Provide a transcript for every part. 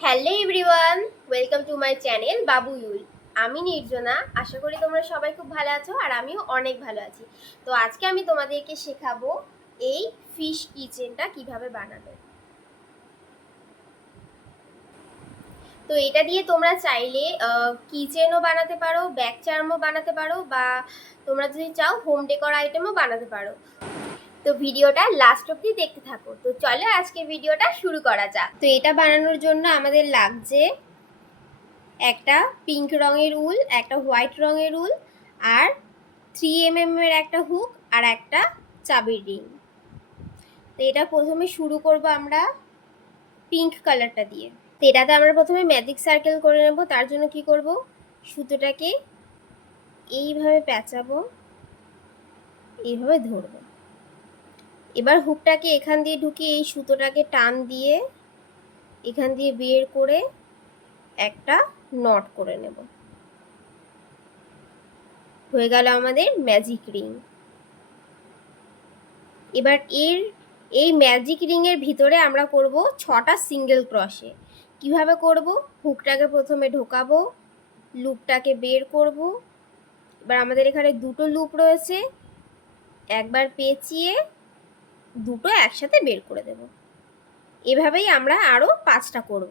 Hello everyone, welcome to my channel বাবু ইউল। আমি নির্জনা। আশা করি তোমরা সবাই খুব ভালো আছো আর আমিও অনেক ভালো আছি। তো আজকে আমি তোমাদেরকে শেখাবো এই ফিশ কিচেনটা কিভাবে বানাবে। তো এটা দিয়ে তোমরা চাইলে কিচেনও বানাতে পারো, ব্যাক চার্মও বানাতে পারো, বা তোমরা যদি চাও হোম ডেকোর আইটেমও বানাতে পারো। তো ভিডিওটা লাস্ট অবধি দেখতে থাকো। তো চলো আজকে ভিডিওটা শুরু করা যাক। তো এটা বানানোর জন্য আমাদের লাগছে একটা পিঙ্ক রঙের উল, একটা হোয়াইট রঙের উল, আর 3mm এর একটা হুক, আর একটা চাবির রিং। তো এটা প্রথমে শুরু করব আমরা পিঙ্ক কালারটা দিয়ে। তো এটাতে আমরা প্রথমে ম্যাজিক সার্কেল করে নেব। তার জন্য কি করব, সুতোটাকে এইভাবে পেঁচাবো, এইভাবে ধরবো। এবার হুকটাকে এখান দিয়ে ঢুকিয়ে এই সুতোটাকে টান দিয়ে এখান দিয়ে বের করে একটা নট করে নেব। হয়ে গেল আমাদের ম্যাজিক রিং। এবার এই ম্যাজিক রিংয়ের ভিতরে আমরা করব 6টা সিঙ্গেল ক্রশে। কিভাবে করব, হুকটাকে প্রথমে ঢোকাবো, লুপটাকে বের করব। এবার আমাদের এখানে দুটো লুপ রয়েছে, একবার পেঁচিয়ে দুটো একসাথে বের করে দেব। এভাবেই আমরা আরও 5টা করব।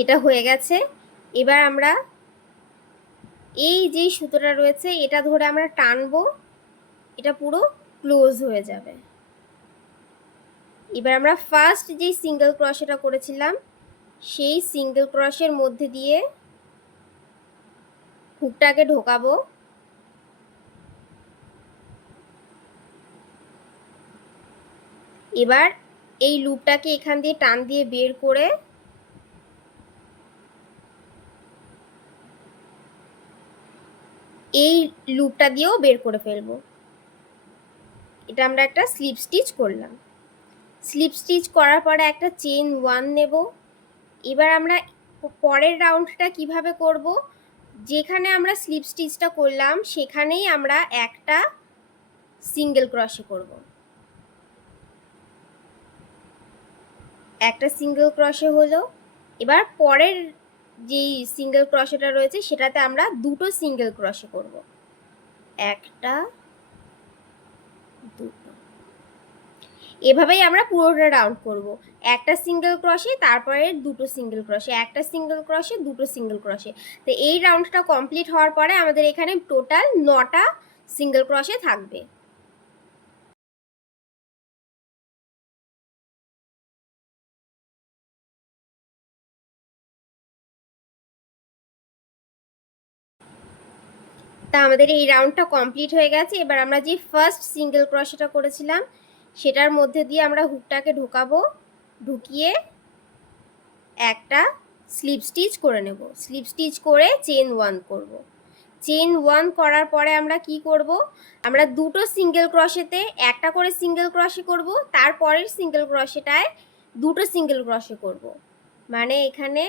এটা হয়ে গেছে। এবার আমরা এই যে সুতোটা রয়েছে এটা ধরে আমরা টানবো, এটা পুরো ক্লোজ হয়ে যাবে। এবার আমরা ফার্স্ট যে সিঙ্গেল ক্রশেটা করেছিলাম সেই সিঙ্গেল ক্রশের মধ্যে দিয়ে হুকটাকে ঢোকাবো। এবার এই লুপটাকে এখান দিয়ে টান দিয়ে বের করে এই লুপটা দিয়েও বের করে ফেলবো। এটা আমরা একটা স্লিপ স্টিচ করলাম। স্লিপ স্টিচ করার পরে একটা চেইন 1 নেব। এবার আমরা পরের রাউন্ডটা কিভাবে করব, যেখানে আমরা স্লিপ স্টিচটা করলাম সেখানেই আমরা একটা সিঙ্গেল ক্রশে করব। একটা সিঙ্গেল ক্রশে হলো। এবার পরের যেই সিঙ্গেল ক্রশেটা রয়েছে সেটাতে আমরা দুটো সিঙ্গেল ক্রশে করব। একটা, দুটো। এভাবেই আমরা পুরোটা রাউন্ড করব। একটা সিঙ্গেল ক্রশে, তারপরে দুটো সিঙ্গেল ক্রশে, একটা সিঙ্গেল ক্রশে, দুটো সিঙ্গেল ক্রশে। তো এই রাউন্ডটা কমপ্লিট হওয়ার পরে আমাদের এখানে টোটাল 9টা সিঙ্গেল ক্রশে থাকবে। তা আমাদের এই রাউন্ডটা কমপ্লিট হয়ে গেছে। এবার আমরা যে ফার্স্ট সিঙ্গেল ক্রশেটা করেছিলাম সেটার মধ্যে দিয়ে আমরা হুকটাকে ঢোকাবো, ঢুকিয়ে একটা স্লিপ স্টিচ করে নেব। স্লিপ স্টিচ করে চেন 1 করব। চেন 1 করার পরে আমরা কি করব, আমরা দুটো সিঙ্গেল ক্রশেতে একটা করে সিঙ্গেল ক্রশে করব, তারপরের সিঙ্গেল ক্রশেটায় দুটো সিঙ্গেল ক্রশে করব। মানে এখানে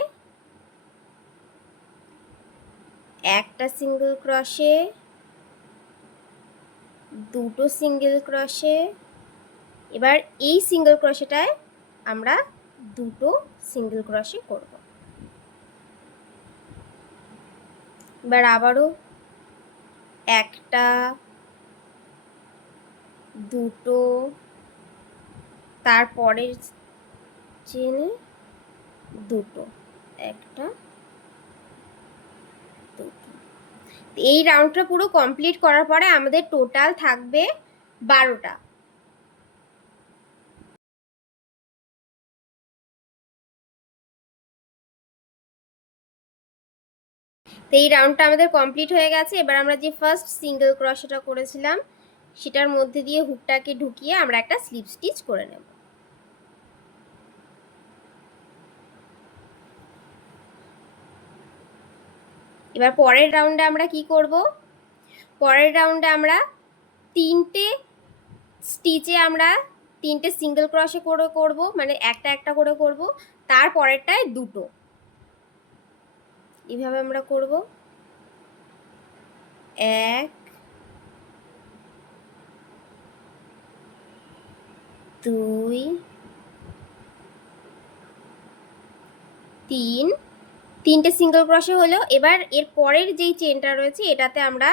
একটা সিঙ্গেল ক্রশে, দুটো সিঙ্গেল ক্রশে। এবার এই সিঙ্গেল ক্রশেটায় আমরা দুটো সিঙ্গেল ক্রশে করব। এবার আবারও একটা, দুটো, তারপরের চেনে দুটো, একটা, দুটো। এই রাউন্ডটা পুরো কমপ্লিট করার পরে আমাদের টোটাল থাকবে 12টা। তো এই রাউন্ডটা আমাদের কমপ্লিট হয়ে গেছে। এবার আমরা যে ফার্স্ট সিঙ্গেল ক্রশেটা করেছিলাম সেটার মধ্যে দিয়ে হুকটাকে ঢুকিয়ে আমরা একটা স্লিপ স্টিচ করে নেব। এবার পরের রাউন্ডে আমরা কি করব, পরের রাউন্ডে আমরা তিনটে স্টিচে আমরা তিনটে সিঙ্গেল ক্রশে করে করব, মানে একটা একটা করে করব, তারপরেরটায় দুটো। এইভাবে আমরা করব। এক, 2 3 তিনটে সিঙ্গেল ক্রোশে হলো। এবার এর পরের যেই চেনটা রয়েছে এটাতে আমরা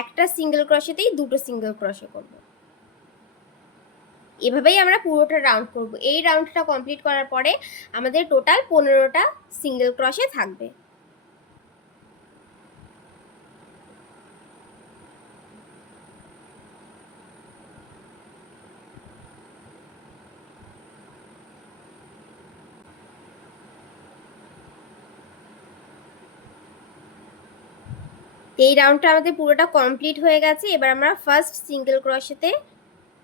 একটা সিঙ্গেল ক্রোশেতেই দুটো সিঙ্গেল ক্রোশে করব। এভাবেই আমরা পুরোটা রাউন্ড করব। এই রাউন্ডটা কমপ্লিট করার পরে আমাদের টোটাল 15টা সিঙ্গেল ক্রোশে থাকবে। এই রাউন্ডটা আমাদের পুরোটা কমপ্লিট হয়ে গেছে। এবার আমরা ফার্স্ট সিঙ্গেল ক্রোশেতে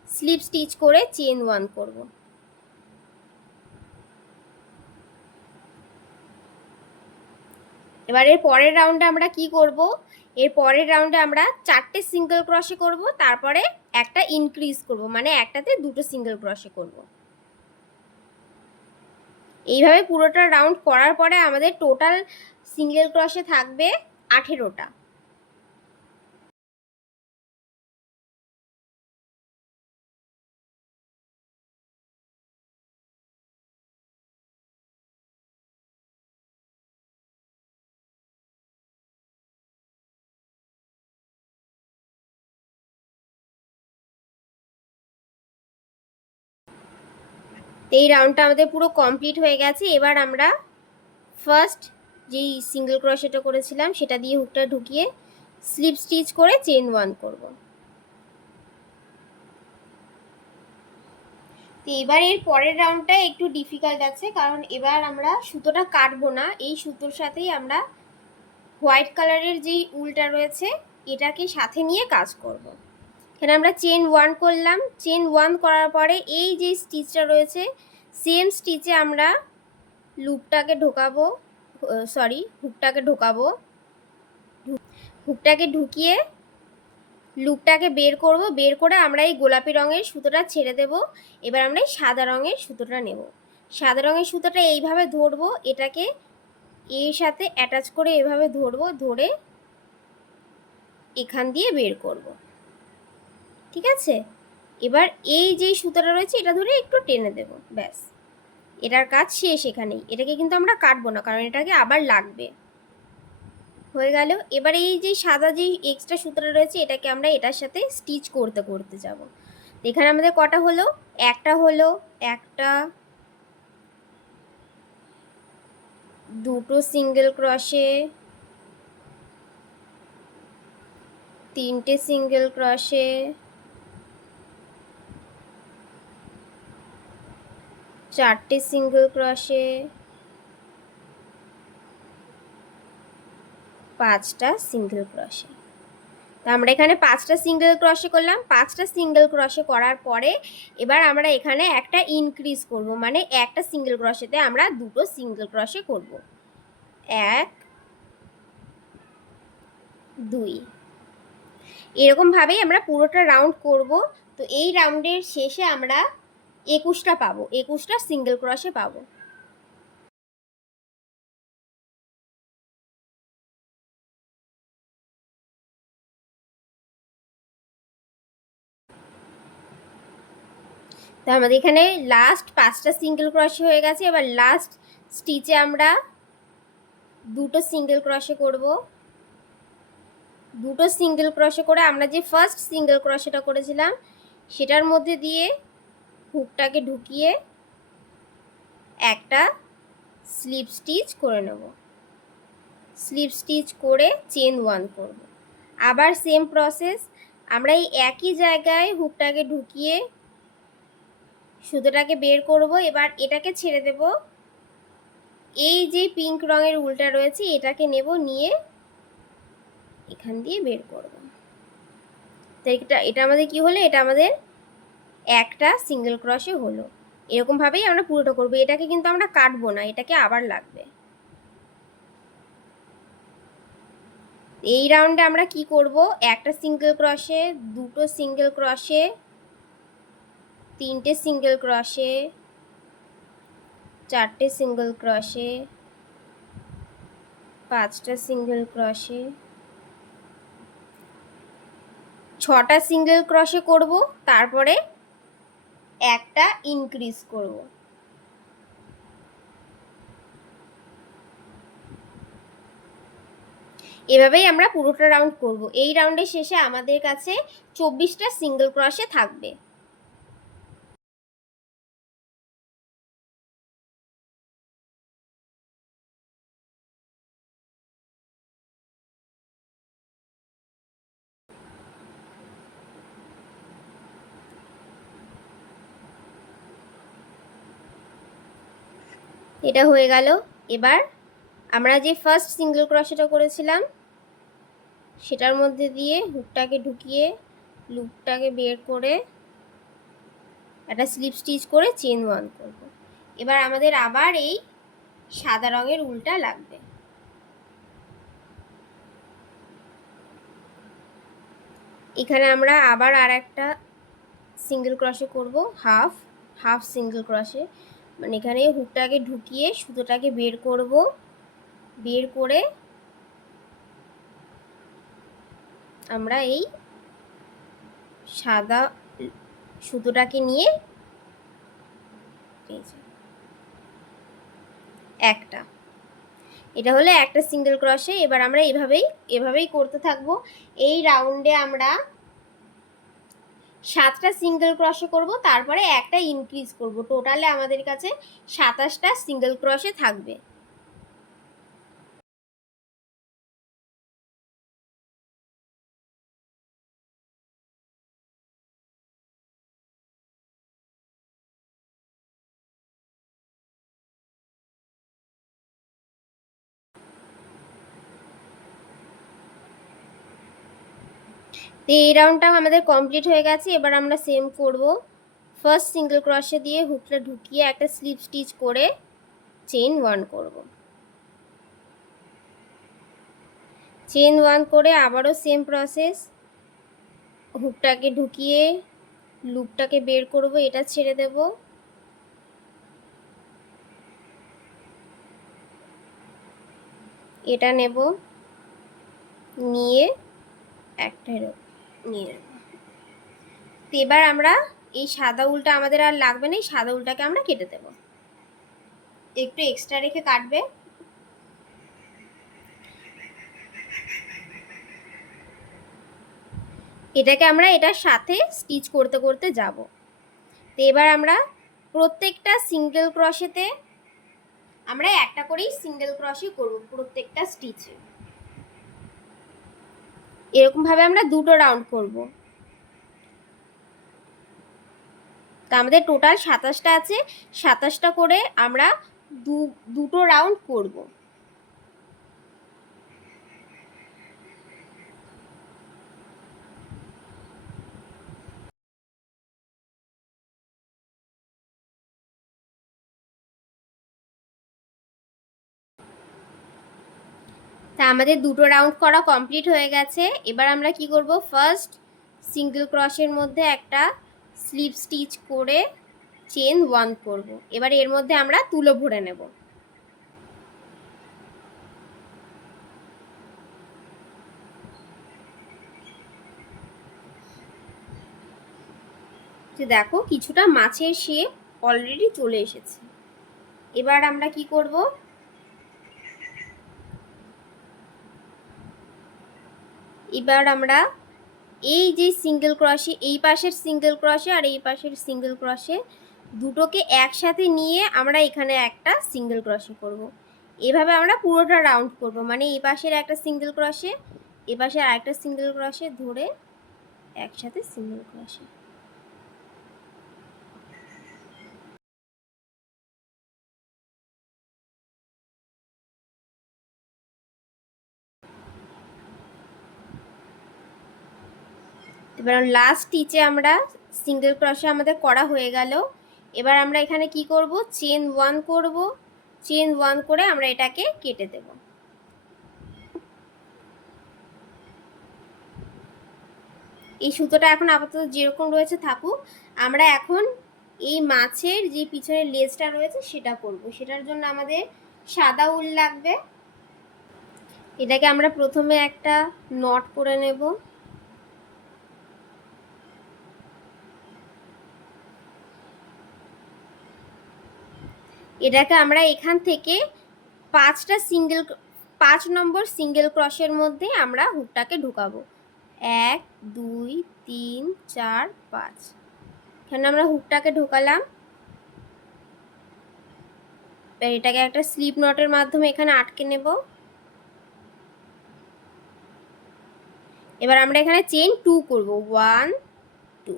স্লিপ স্টিচ করে চেন 1 করব। এবার এর পরের রাউন্ডে আমরা কি করব, এর পরের রাউন্ডে আমরা 4টে সিঙ্গেল ক্রোশে করব, তারপরে একটা ইনক্রিজ করব, মানে একটাতে দুটো সিঙ্গেল ক্রোশে করব। এইভাবে পুরোটা রাউন্ড করার পরে আমাদের টোটাল সিঙ্গেল ক্রোশে থাকবে 18টা। এই রাউন্ডটা আমাদের পুরো কমপ্লিট হয়ে গেছে। এবার আমরা ফার্স্ট যেই সিঙ্গেল ক্রোশেটা করেছিলাম সেটা দিয়ে হুকটা ঢুকিয়ে স্লিপ স্টিচ করে চেন 1 করব। তো এবার এর পরের রাউন্ডটা একটু ডিফিকাল্ট আছে, কারণ এবার আমরা সুতোটা কাটবো না, এই সুতোর সাথেই আমরা হোয়াইট কালারের যেই উলটা রয়েছে এটাকে সাথে নিয়ে কাজ করব। এখানে আমরা চেন 1 করলাম। চেন 1 করার পরে এই যে স্টিচটা রয়েছে সেম স্টিচে আমরা লুপটাকে ঢোকাবো, হুকটাকে ঢোকাবো। হুকটাকে ঢুকিয়ে লুপটাকে বের করব, বের করে আমরা এই গোলাপি রঙের সুতোটা ছেড়ে দেব। এবার আমরা এই সাদা রঙের সুতোটা নেব। সাদা রঙের সুতোটা এইভাবে ধরবো, এটাকে এর সাথে অ্যাটাচ করে এভাবে ধরবো, ধরে এখান দিয়ে বের করব। ঠিক আছে, এবার এই যে সুতোটা রয়েছে এটা ধরে একটু টেনে দেব, ব্যাস এটার কাজ শেষ এখানেই। এটাকে কিন্তু আমরা কাটবো না, কারণ এটাকে আবার লাগবে। হয়ে গেল। এবার এই যে সাদা যে এক্সট্রা সুতোটা রয়েছে এটাকে আমরা এটার সাথে স্টিচ করতে করতে যাব। এখানে আমাদের কটা হলো, একটা হলো, একটা, দুটো সিঙ্গেল ক্রোশে, তিনটে সিঙ্গেল ক্রোশে, চারটে সিঙ্গেল ক্রোশে, পাঁচটা সিঙ্গেল ক্রোশে। তো আমরা এখানে 5টা সিঙ্গেল ক্রোশে করলাম। 5টা সিঙ্গেল ক্রোশে করার পরে এবার আমরা এখানে একটা ইনক্রিজ করব, মানে একটা সিঙ্গেল ক্রোশেতে আমরা দুটো সিঙ্গেল ক্রোশে করব। 1 2 এরকমভাবেই আমরা পুরোটা রাউন্ড করব। তো এই রাউন্ডের শেষে আমরা 21টা পাবো, 21টা সিঙ্গেল ক্রোশে পাবো। তো আমাদের এখানে লাস্ট 5টা সিঙ্গেল ক্রোশে হয়ে গেছে। এবার লাস্ট স্টিচে আমরা দুটো সিঙ্গেল ক্রোশে করব। দুটো সিঙ্গেল ক্রোশে করে আমরা যে ফার্স্ট সিঙ্গেল ক্রোশেটা করেছিলাম সেটার মধ্যে দিয়ে হুকটাকে ঢুকিয়ে একটা স্লিপ স্টিচ করে নেব। স্লিপ স্টিচ করে চেন 1 করব। আবার সেম প্রসেস, আমরা এই একই জায়গায় হুকটাকে ঢুকিয়ে সুতোটাকে বের করব। এবার এটাকে ছেড়ে দেব, এই যে পিঙ্ক রঙের উলটা রয়েছে এটাকে নেব, নিয়ে এখান দিয়ে বের করব। তো এটা আমাদের কি হলো, এটা আমাদের একটা সিঙ্গেল ক্রোশে হলো। এরকমভাবেই আমরা পুরোটা করব। এটাকে কিন্তু আমরা কাটবো না, এটাকে আবার লাগবে। এই রাউন্ডে আমরা কি করব, একটা সিঙ্গেল ক্রোশে, দুটো সিঙ্গেল ক্রোশে, তিনটে সিঙ্গেল ক্রোশে, চারটে সিঙ্গেল ক্রোশে, পাঁচটা সিঙ্গেল ক্রোশে, 6টা সিঙ্গেল ক্রোশে করব, তারপরে একটা ইনক্রিজ করব। এভাবেই আমরা পুরোটা রাউন্ড করব। এই রাউন্ডের শেষে আমাদের কাছে 24টা সিঙ্গেল ক্রোশে থাকবে। এটা হয়ে গেল। এবার আমরা যে ফার্স্ট সিঙ্গেল ক্রোশেটা করেছিলাম সেটার মধ্যে দিয়ে হুকটাকে ঢুকিয়ে লুপটাকে বের করে একটা স্লিপ স্টিচ করে চেন 1 করব। এবার আমাদের আবার এই সাদা রঙের উলটা লাগবে। এখানে আমরা আবার আর একটা সিঙ্গেল ক্রশে করব, হাফ সিঙ্গেল ক্রশে, মানে এখানে হুকটাকে ঢুকিয়ে সুতোটাকে বের করব, বের করে আমরা এই সাদা সুতোটাকে নিয়ে একটা, এটা হলো একটা সিঙ্গেল ক্রশে। এবার আমরা এভাবেই করতে থাকবো। এই রাউন্ডে আমরা 7টা সিঙ্গেল ক্রশে করব, তারপরে একটা ইনক্রিজ করব। টোটালে আমাদের কাছে 27টা সিঙ্গেল ক্রশে থাকবে। তো এই রাউন্ডটাও আমাদের কমপ্লিট হয়ে গেছে। এবার আমরা সেম করব। ফার্স্ট সিঙ্গেল ক্রশে দিয়ে হুকটা ঢুকিয়ে একটা স্লিপ স্টিচ করে চেন 1 করব। চেন 1 করে আবারও সেম প্রসেস, হুকটাকে ঢুকিয়ে লুপটাকে বের করব, এটা ছেড়ে দেব, এটা নেব, নিয়ে একটা নিয়ে নেব। তো এবার আমরা এই সাদা উলটা আমাদের আর লাগবে না, এই সাদা উলটাকে আমরা কেটে দেব। একটু এক্সট্রা রেখে কাটবে। এটাকে আমরা এটার সাথে স্টিচ করতে করতে যাব। তো এবার আমরা প্রত্যেকটা সিঙ্গেল ক্রশেতে আমরা একটা করেই সিঙ্গেল ক্রশই করব প্রত্যেকটা স্টিচে। এরকমভাবে আমরা দুটো রাউন্ড করব। তা আমাদের টোটাল 27টা আছে, 27টা করে আমরা দুটো রাউন্ড করব। তা আমাদের দুটো রাউন্ড করা কমপ্লিট হয়ে গেছে। এবার আমরা কি করব, ফার্স্ট সিঙ্গেল ক্রশের মধ্যে একটা স্লিপ স্টিচ করে চেন 1 করব। এবার এর মধ্যে আমরা তুলো ভরে নেব। যে দেখো কিছুটা মাছের শেপ অলরেডি চলে এসেছে। এবার আমরা কি করব, এবার আমরা এই যে সিঙ্গেল ক্রশে, এই পাশের সিঙ্গেল ক্রশে আর এই পাশের সিঙ্গেল ক্রশে দুটোকে একসাথে নিয়ে আমরা এখানে একটা সিঙ্গেল ক্রশে করব। এভাবে আমরা পুরোটা রাউন্ড করব, মানে এই পাশের একটা সিঙ্গেল ক্রশে, এ পাশে আরেকটা সিঙ্গেল ক্রশে ধরে একসাথে সিঙ্গেল ক্রশে। এবার লাস্ট স্টিচে আমরা সিঙ্গেল ক্রশে আমাদের করা হয়ে গেল। এবার আমরা এখানে কি করব, চেন 1 করব, চেন 1 করে আমরা এটাকে কেটে দেব। এই সুতোটা এখন আপাতত যেরকম রয়েছে থাকুক। আমরা এখন এই মাছের যে পিছনের লেজটা রয়েছে সেটা করব। সেটার জন্য আমাদের সাদা উল লাগবে। এটাকে আমরা প্রথমে একটা নট করে নেব। এটাকে আমরা এখান থেকে 5 নম্বর সিঙ্গেল ক্রসের মধ্যে আমরা হুকটাকে ঢুকাবো। 1 2 3 4 5। এখানে আমরা হুকটাকে ঢোকালাম। এটাকে একটা স্লিপ নটের মাধ্যমে এখানে আটকে নেব। এবার আমরা এখানে চেইন 2 করব। 1 2।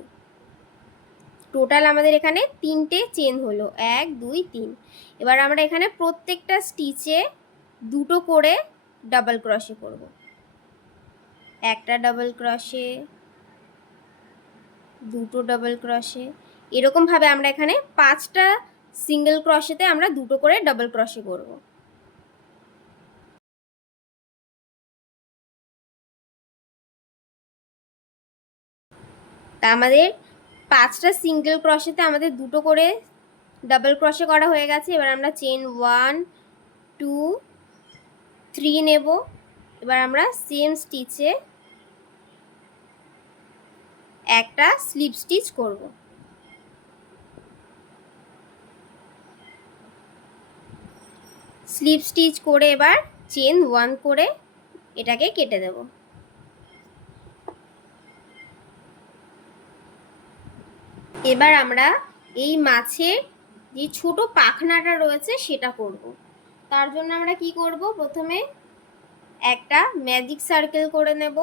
টোটাল আমাদের এখানে 3টে চেন হলো, 1 2 3। এবার আমরা এখানে প্রত্যেকটা স্টিচে 2টো করে ডাবল ক্রোশে করব। একটা ডাবল ক্রোশে, 2টো ডাবল ক্রোশে, এরকম ভাবে আমরা এখানে 5টা সিঙ্গেল ক্রোশেতে আমরা 2টো করে ডাবল ক্রোশে করব। তা আমাদের 5টা সিঙ্গেল ক্রোশেতে আমাদের 2টো করে ডাবল ক্রোশে করা হয়ে গেছে। এবার আমরা চেন 1 2 3 নেব। এবার আমরা সেম স্টিচে একটা স্লিপ স্টিচ করব। স্লিপ স্টিচ করে এবার চেন 1 করে এটাকে কেটে দেব। এবার আমরা এই মাছের যে ছোট পাখনাটা রয়েছে সেটা করব। তার জন্য আমরা কি করব, প্রথমে একটা ম্যাজিক সার্কেল করে নেব।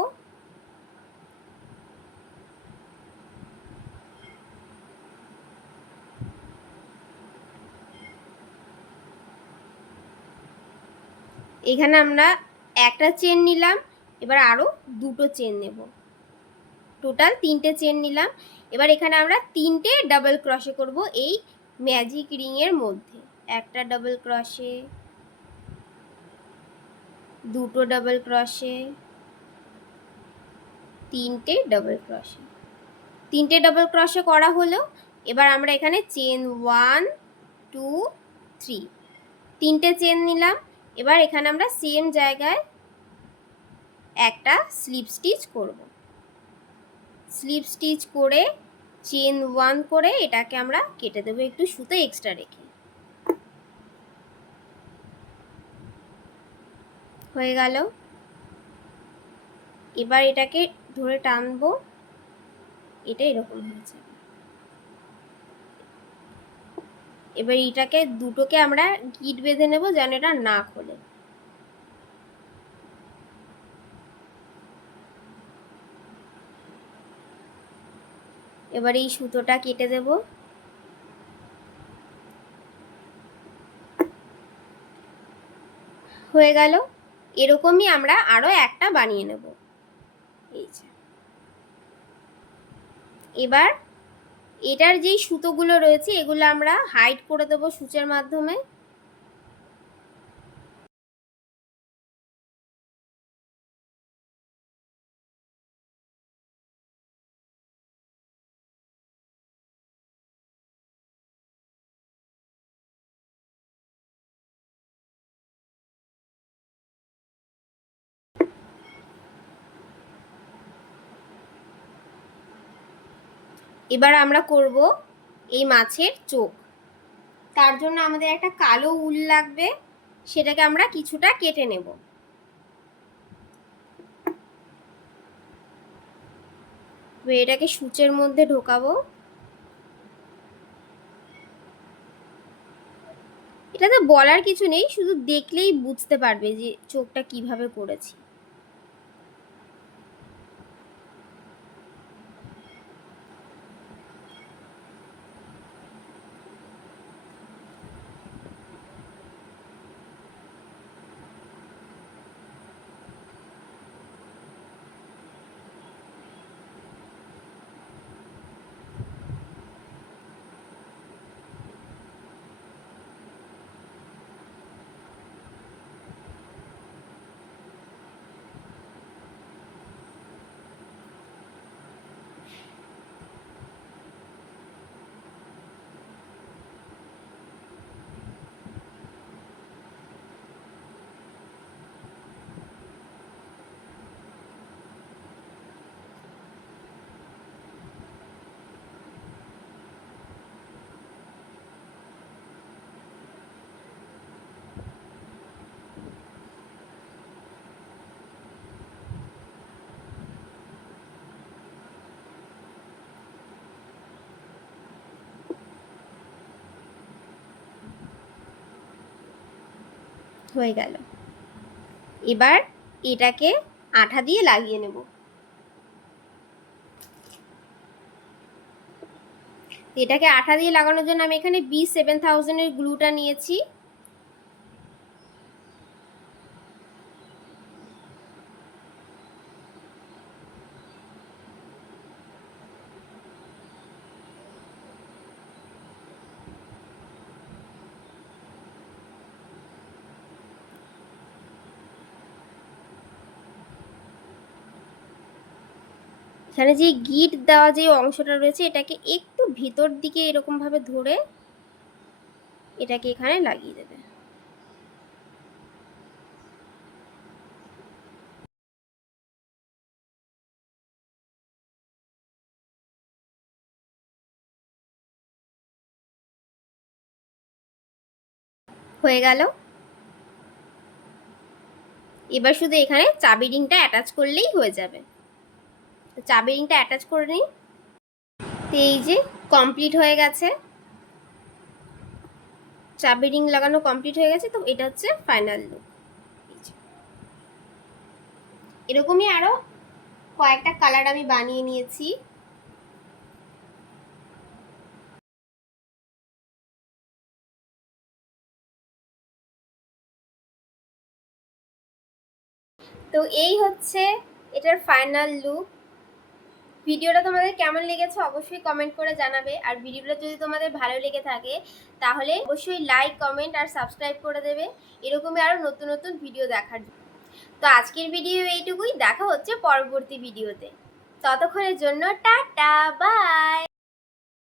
এখানে আমরা একটা চেন নিলাম, এবার আরও 2টো চেন নেব। টোটাল 3টে চেন নিলাম। এবার এখানে আমরা 3টে ডাবল ক্রোশে করব এই ম্যাজিক রিংয়ের মধ্যে। একটা ডাবল ক্রোশে, 2টো ডাবল ক্রোশে, 3টে ডাবল ক্রোশে। 3টে ডাবল ক্রোশে করা হলো। এবার আমরা এখানে চেন 1 2 3 3টে চেন নিলাম। এবার এখানে আমরা সেম জায়গায় একটা স্লিপ স্টিচ করব। স্লিপ স্টিচ করে চেন 1 করে এটাকে আমরা কেটে দেবো একটু সুতো এক্সট্রা রেখে। হয়ে গেল। এবার এটাকে ধরে টানবো, এটা এরকম হয়েছে। এবার এটাকে দুটোকে আমরা গিট বেঁধে নেব যেন এটা না খোলে। এবার এই সুতোটা কেটে দেব। হয়ে গেল। এরকমই আমরা আরো একটা বানিয়ে নেব। এই যে এবার এটার যেই সুতোগুলো রয়েছে এগুলো আমরা হাইড করে দেবো সূচের মাধ্যমে। এবার আমরা করব এই মাছের চোখ। তার জন্য আমাদের একটা কালো উল লাগবে, সেটাকে আমরা কিছুটা কেটে নেব। এটাকে সূচের মধ্যে ঢোকাবো। এটাতে বলার কিছু নেই, শুধু দেখলেই বুঝতে পারবে যে চোখটা কিভাবে করেছি। হয়ে গেল। এবার এটাকে আঠা দিয়ে লাগিয়ে নেব। এটাকে আঠা দিয়ে লাগানোর জন্য আমি এখানে B7000 গ্লুটা নিয়েছি। এখানে যে গিট দেওয়া যে অংশটা রয়েছে এটাকে একটু ভিতর দিকে এরকম ভাবে ধরে এটাকে এখানে লাগিয়ে দেবে। হয়ে গেল। এবার শুধু এখানে চাবি রিংটা অ্যাটাচ করলেই হয়ে যাবে। চাবি রিংটা অ্যাটাচ করে নিই। তো এই যে কমপ্লিট হয়ে গেছে, চাবি রিং লাগানো কমপ্লিট হয়ে গেছে। তো এটা হচ্ছে ফাইনাল লুক। এরকমই আরো কয়েকটা কালার আমি বানিয়ে নিয়েছি। তো এই হচ্ছে এটার ফাইনাল লুক। ভিডিওটা তোমাদের কেমন লেগেছে অবশ্যই কমেন্ট করে জানাবে। আর ভিডিওটা যদি তোমাদের ভালো লেগে থাকে তাহলে অবশ্যই লাইক, কমেন্ট আর সাবস্ক্রাইব করে দেবে এরকমই আরও নতুন নতুন ভিডিও দেখার জন্য। তো আজকের ভিডিও এইটুকুই, দেখা হচ্ছে পরবর্তী ভিডিওতে। ততক্ষণের জন্য টাটা, বাই।